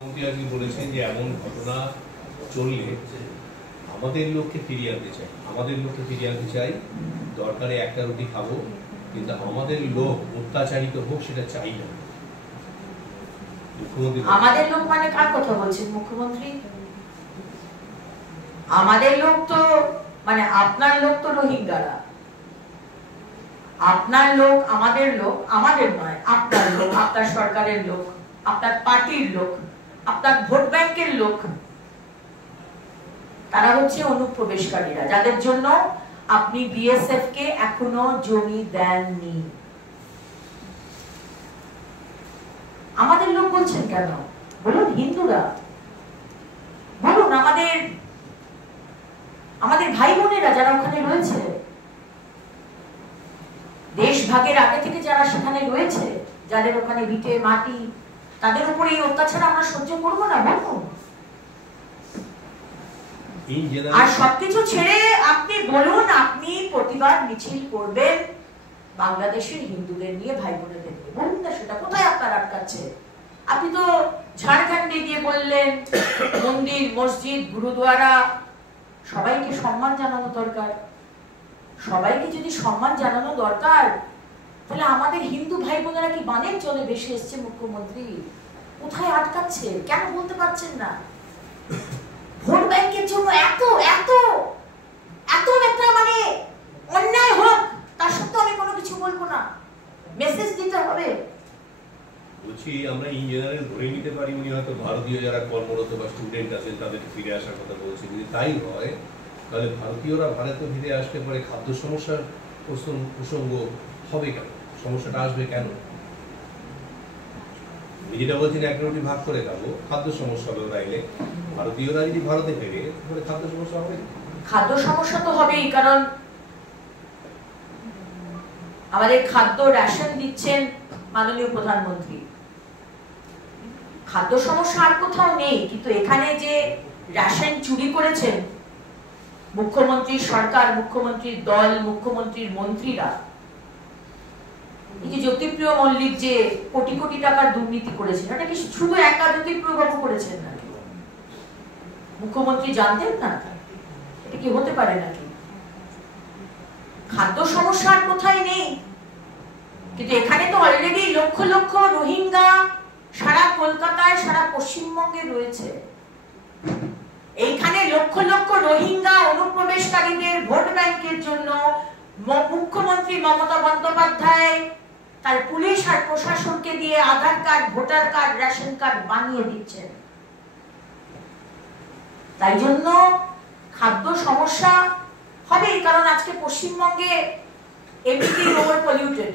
আপনি বলেছেন যে এমন ঘটনা চললে আমাদের লোককে ফিরিয়ে আনতে চাই, দরকারে একটা রুটি খাবো, কিন্তু আমাদের লোক অত্যাচারিত হোক সেটা চাই না। মুখ্যমন্ত্রী আমাদের লোক মানে কার কথা বলছেন মুখ্যমন্ত্রী? আমাদের লোক তো মানে আপনার লোক তো রোহিঙ্গারা, আপনার লোক আমাদের লোক, আমাদের নয়, আপনার লোক, আপনার সরকারের লোক, আপনার পার্টির লোক, আপনার ভোট ব্যাংকের লোক। তারা হচ্ছে অনুপ্রবেশকারীরা, যাদের জন্য আপনি বিএসএফ কে এখনো জমি দেননি। আমাদের লোক বলছেন কেন? বলুন হিন্দুরা, বলুন আমাদের ভাই বোনেরা যারা ওখানে রয়েছে, দেশ ভাগের আগে থেকে যারা সেখানে রয়েছে, যাদের ওখানে ভিটে মাটি, তাদের উপরে এই অত্যাচার আমরা সহ্য করবো না? বলুন। আর সবকিছু ছেড়ে আপনি বলুন আপনি প্রতিবাদ মিছিল করবেন বাংলাদেশের হিন্দুদের নিয়ে, ভাই বোনেদের নিয়ে, বলুন না সেটা কোথায় আপনার আটকাচ্ছে? আপনি তো ঝাড়খণ্ডে গিয়ে বললেন মন্দির, মসজিদ, গুরুদুয়ারা সবাইকে সম্মান জানানো দরকার। সবাইকে যদি সম্মান জানানো দরকার, তাহলে আমাদের হিন্দু ভাই বোনেরা কি বানের জলে ভেসে এসছে? মুখ্যমন্ত্রী কোথায় আটকাচ্ছে? কেন বলতে পারছেন না? ভোট ব্যাংকের জন্য এত এত এত একটা মানে অন্যায় হোক, তার সত্ত্বেও আমি কোনো কিছু বলবো না, মেসেজ দিতে হবে। বলছি আমরা ইন জেনারেল ধরে নিতে পারি উনি হয়তো ভারতীয় যারা কর্মরত বা স্টুডেন্ট আছেন তাদের ফিরে আসার কথা বলছেন। যদি তাই হয় তাহলে ভারতীয়রা ভারতে ফিরে আসতে পারে, খাদ্য সমস্যার প্রসঙ্গ হবে কেন? সমস্যাটা আসবে কেন? যেটা বলছেন এক রুটি ভাগ করে খাবো, খাদ্য সমস্যা হবে তাইলে ভারতীয়রা যদি ভারতে ফেরে তাহলে খাদ্য সমস্যা হবে? খাদ্য সমস্যা তো হবেই, কারণ আমাদের খাদ্য রেশন দিচ্ছেন মাননীয় প্রধানমন্ত্রী। খাদ্য সমস্যা আর কোথাও নেই, কিন্তু এখানে যে রেশন চুরি করেছেন মুখ্যমন্ত্রীর সরকার, মুখ্যমন্ত্রীর দল, মুখ্যমন্ত্রীর মন্ত্রীরা, এই যে জ্যোতিপ্রিয় মল্লিক যে কোটি কোটি টাকার দুর্নীতি করেছেন, এটা কি শুধু একা জ্যোতিপ্রিয় বাবু করেছেন নাকি? মুখ্যমন্ত্রী জানতেন না? এটা কি হতে পারে নাকি? খাদ্য সমস্যা আর কোথায় নেই, কিন্তু এখানে তো অলরেডি লক্ষ লক্ষ রোহিঙ্গা সারা কলকাতায়, সারা পশ্চিমবঙ্গে রয়েছে। এইখানে লক্ষ লক্ষ রোহিঙ্গা অনুপ্রবেশকারীদের ভোট ব্যাংকের জন্য মুখ্যমন্ত্রী মমতা বন্দ্যোপাধ্যায় তার পুলিশ আর প্রশাসনকে দিয়ে Aadhaar card, voter card, ration card বানিয়ে দিচ্ছেন। তাই জন্য খাদ্য সমস্যা হবেই, কারণ আজকে পশ্চিমবঙ্গে এমনিতেই ওভার পলিউটেড।